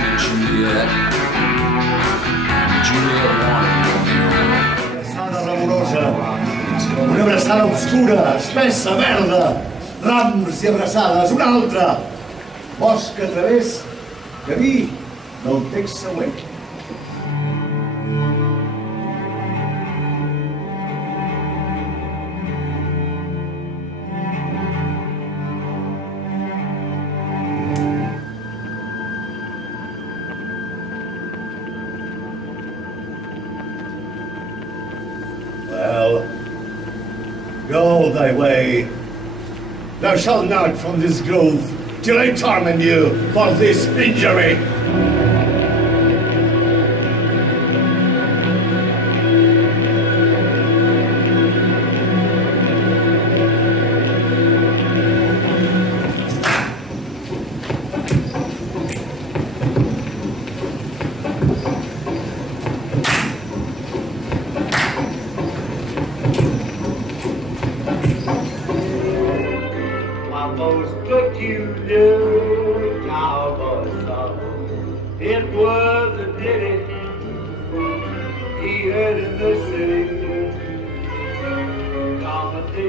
to Juliet. Juliet wanted Romeo. Strada ramurosa, una strada oscura, spessa, verda, rams i abraçades, una altra, bosc a través, camí del text següent. Well, go thy way. Thou shalt not from this grove till I torment you for this injury. Most peculiar cowboy song. It was a ditty he heard in the city. Comedy.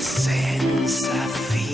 Senza fine.